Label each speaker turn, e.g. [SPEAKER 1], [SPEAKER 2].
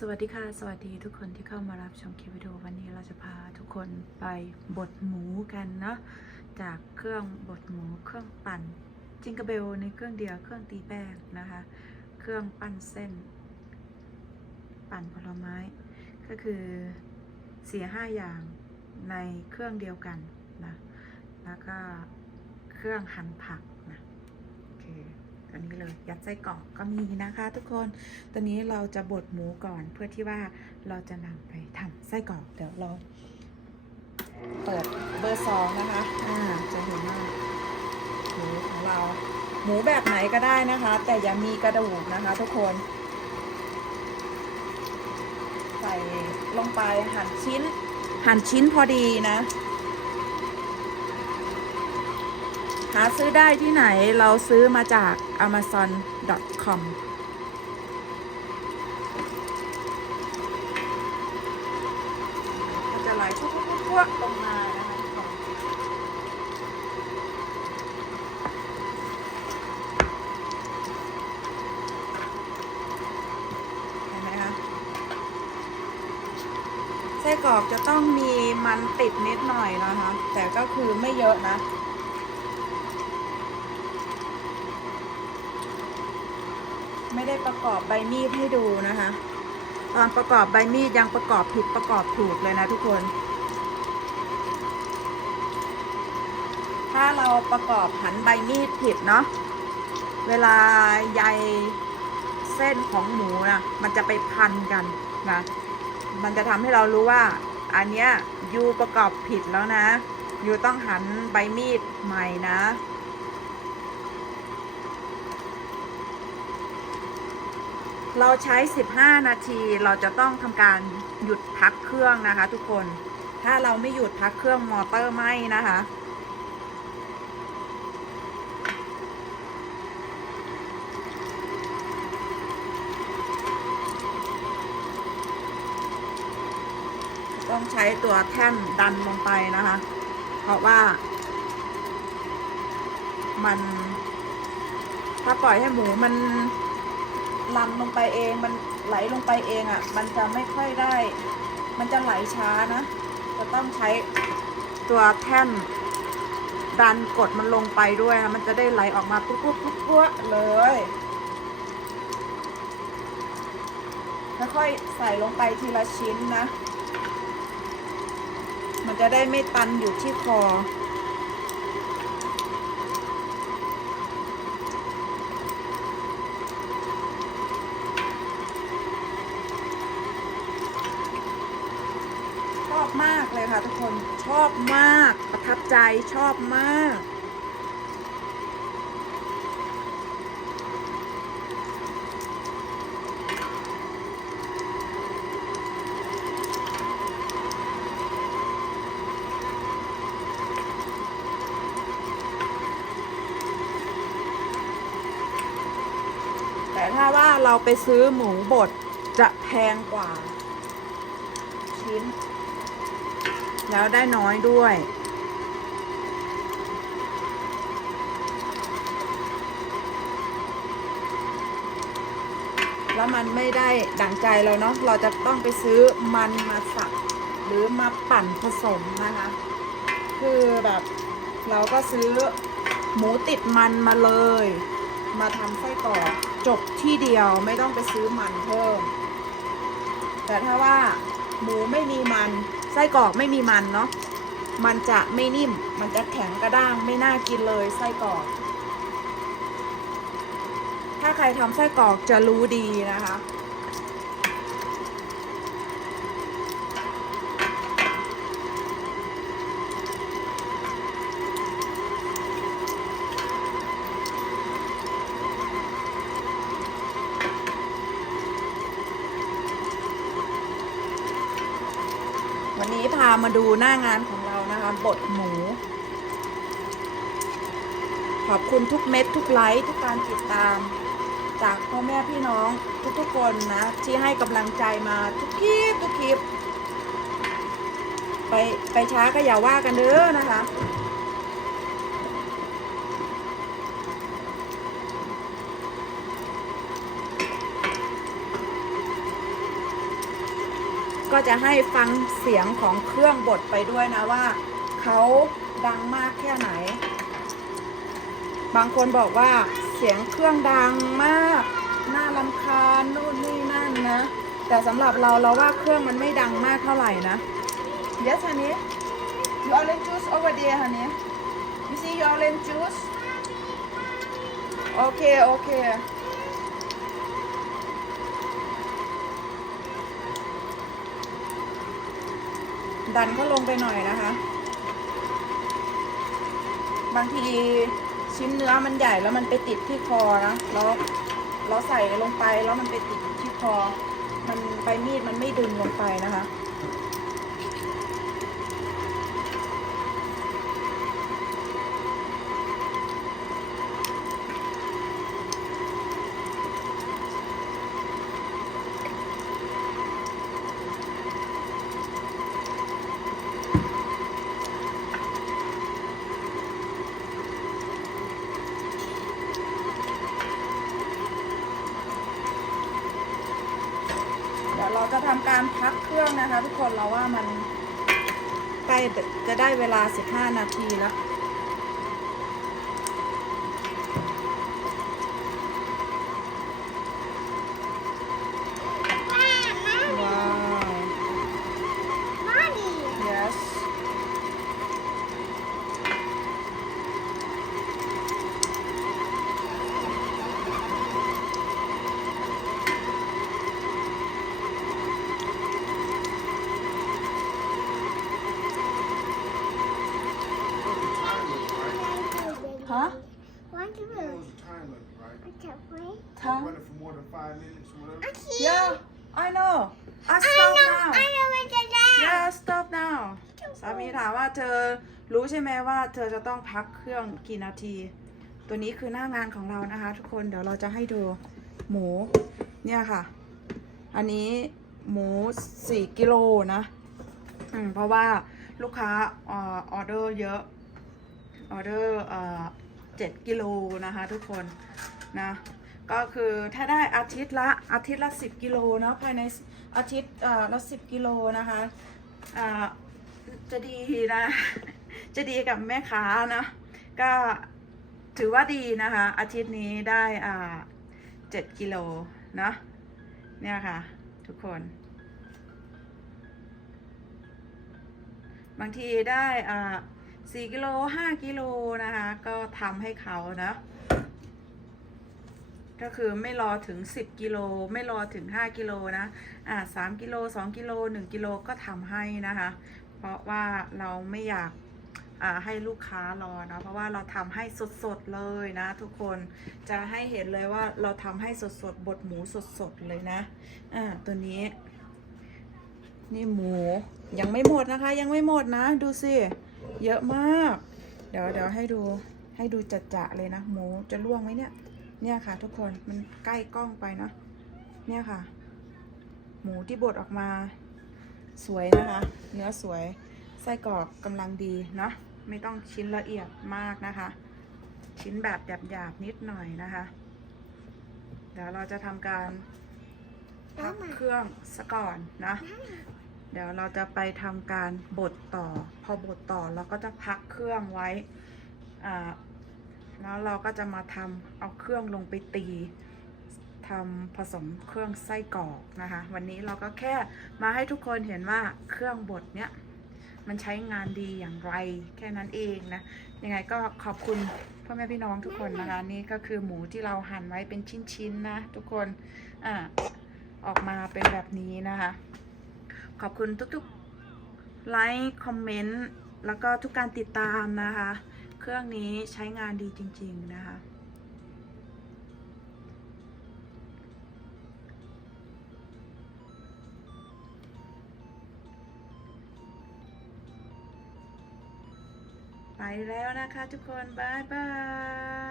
[SPEAKER 1] สวัสดีค่ะ สวัสดีทุกคนที่เข้ามารับชมคลิปวิดีโอวันนี้เราจะพาทุกคนไปบดหมูกันเนาะจากเครื่องบดหมูเครื่องปั่นจิงกระเบลในเครื่องเดียวเครื่องตีแป้งนะคะ เครื่องปั้นเส้น ปั่นผลไม้ ก็คือเสียห้าอย่างในเครื่องเดียวกันนะแล้วก็เครื่องหั่นผัก ตัวนี้เลย ยัดไส้กรอกก็มีนะคะทุกคนตอนนี้เราจะบดหมูก่อนเพื่อที่ว่าเราจะนำไปทำไส้กรอกเดี๋ยวเราเปิดเบอร์สองนะคะ อ่า จะเห็นว่าหมูของเรา หมูแบบไหนก็ได้นะคะ แต่อย่ามีกระดูกนะคะ ทุกคน ใส่ลงไปหั่นชิ้น หั่นชิ้นพอดีนะ หาซื้อได้ที่ไหนเราซื้อมาจาก amazon.com จะไหลพุ๊กๆๆๆลงมานะคะเห็นไหมคะไส้กรอกจะต้องมีมันติดนิดหน่อยนะคะ แต่ก็คือไม่เยอะนะ ไม่ได้ประกอบใบมีดให้ดูนะคะ ตอนประกอบใบมีดยังประกอบผิดประกอบถูกเลยนะทุกคน ถ้าเราประกอบหันใบมีดผิดเนาะ เวลาใยเส้นของหมูนะมันจะไปพันกันนะ มันจะทำให้เรารู้ว่า อันเนี้ยยูประกอบผิดแล้วนะยูต้องหันใบมีดใหม่นะ เราใช้ 15 นาทีเราจะต้องทำการหยุดพักเครื่องนะคะ ทุกคน ถ้าเราไม่หยุดพักเครื่องมอเตอร์ไหม้นะคะ ต้องใช้ตัวแท่นดันลงไปนะคะ เพราะว่า มัน ถ้าปล่อยให้หมูมัน ลันลงไปเอง มันไหลลงไปเองอะ่ะ มันจะไม่ค่อยได้ มันจะไหลช้านะ จะต้องใช้ตัวแท่นดันกดมันลงไปด้วยนะ มันจะได้ไหลออกมาปุ๊บปุ๊บปุ๊บปุ๊บเลยค่อยๆใส่ลงไปทีละชิ้นนะ มันจะได้ไม่ตันอยู่ที่คอ เลยค่ะทุกคนชอบมากประทับใจชอบมาก แต่ถ้าว่าเราไปซื้อหมูบดจะแพงกว่าชิ้น แล้วได้น้อยด้วย แล้วมันไม่ได้ดั่งใจเราเนาะเราจะต้องไปซื้อมันมาสับหรือมาปั่นผสมนะคะ คือแบบเราก็ซื้อหมูติดมันมาเลย มาทำไส้กรอกจบที่เดียวไม่ต้องไปซื้อมันเพิ่ม แต่ถ้าว่าหมูไม่มีมัน ไส้กรอกไม่มีมันเนาะมันจะไม่นิ่ม มันจะแข็งกระด้างไม่น่ากินเลยไส้กรอก ถ้าใครทำไส้กรอกจะรู้ดีนะคะ วันนี้พามาดูหน้างานของเรานะคะบดหมู ขอบคุณทุกเม็ดทุกไลค์ทุกการติดตาม จากพ่อแม่พี่น้องทุกๆคนนะ ที่ให้กำลังใจมาทุกคลิปทุกคลิป ไปไปช้าก็อย่าว่ากันเด้อนะคะ ก็จะให้ฟังเสียงของเครื่องบดไปด้วยนะว่าเขาดังมากแค่ไหน บางคนบอกว่าเสียงเครื่องดังมากน่ารำคาญนู่นนี่นั่นนะ แต่สำหรับเราเราว่าเครื่องมันไม่ดังมากเท่าไหร่นะ Yes honey you orange juice over there honey you see your orange juice โอ ดันก็ลงไปหน่อยนะคะ บางทีชิ้นเนื้อมันใหญ่แล้วมันไปติดที่คอนะแล้วเราใส่ลงไปแล้วมันไปติดที่คอ มันไปมีดมันไม่ดึงลงไปนะคะ การพักเครื่องนะคะ ทุกคนเราว่ามันใกล้จะได้เวลา 15 นาทีแล้วว้าว
[SPEAKER 2] more than five minutes or whatever.
[SPEAKER 3] Okay.
[SPEAKER 1] yeah I know I
[SPEAKER 3] I
[SPEAKER 1] stop
[SPEAKER 3] know.
[SPEAKER 1] now
[SPEAKER 3] I know what to do.
[SPEAKER 1] yeah stop now สามีถามว่าเธอรู้ใช่ไหมว่าเธอจะต้องพักเครื่องกี่นาที ตัวนี้คือหน้างานของเรานะคะ ทุกคน เดี๋ยวเราจะให้ดูหมู เนี่ยค่ะ อันนี้หมู4กิโลนะ อืม เพราะว่าลูกค้าเออออเดอร์เยอะ ออเดอร์เอ่อ7กิโลนะคะทุกคนนะ ก็คือถ้าได้อาทิตย์ละอาทิตย์ละ 10 กิโลเนาะภายในอาทิตย์เออละ10กิโลนะคะอ่าจะดีนะ จะดีกับแม่ค้านะก็ถือว่าดีนะคะ อาทิตย์นี้ได้อ่า7กิโลเนาะเนี่ยค่ะ ทุกคน บางทีได้อ่า4กิโล5กิโลนะคะ ก็ทำให้เขานะ ก็คือไม่รอถึง 10 กิโล ไม่รอถึง 5 กิโลนะ อ่า3กิโล2กิโล1กิโลก็ทำให้นะคะ เพราะว่าเราไม่อยากอ่าให้ลูกค้ารอเนาะเพราะว่าเราทำให้สดๆเลยนะ ทุกคนจะให้เห็นเลยว่าเราทำให้สดๆบดหมูสดๆเลยนะอ่าตัวนี้ นี่หมูยังไม่หมดนะคะ ยังไม่หมดนะ ดูสิเยอะมาก เดี๋ยวเดี๋ยวให้ดูให้ดูจัดๆเลยนะ หมูจะล่วงไหมเนี่ย เนี่ยค่ะ ทุกคนมันใกล้กล้องไปเนอะเนี่ยค่ะ หมูที่บดออกมาสวยนะคะ เนื้อสวยไส้กรอกกำลังดีเนาะไม่ต้องชิ้นละเอียดมากนะคะ ชิ้นแบบหยาบๆนิดหน่อยนะคะ เดี๋ยวเราจะทำการพักเครื่องซะก่อนนะเดี๋ยวเราจะไปทำการบดต่อ พอบดต่อเราก็จะพักเครื่องไว้อ่า แล้วเราก็จะมาทำเอาเครื่องลงไปตีทำผสมเครื่องไส้กรอกนะคะ วันนี้เราก็แค่มาให้ทุกคนเห็นว่าเครื่องบดเนี้ยมันใช้งานดีอย่างไรแค่นั้นเองนะ ยังไงก็ขอบคุณพ่อแม่พี่น้องทุกคนนะคะนี่ก็คือหมูที่เราหั่นไว้เป็นชิ้นๆนะทุกคนอ่าออกมาเป็นแบบนี้นะคะ ขอบคุณทุกๆไลค์คอมเมนต์แล้วก็ทุกการติดตามนะคะ เครื่องนี้ใช้งานดีจริง ๆ นะคะ ไปแล้วนะคะทุกคน บ๊ายบาย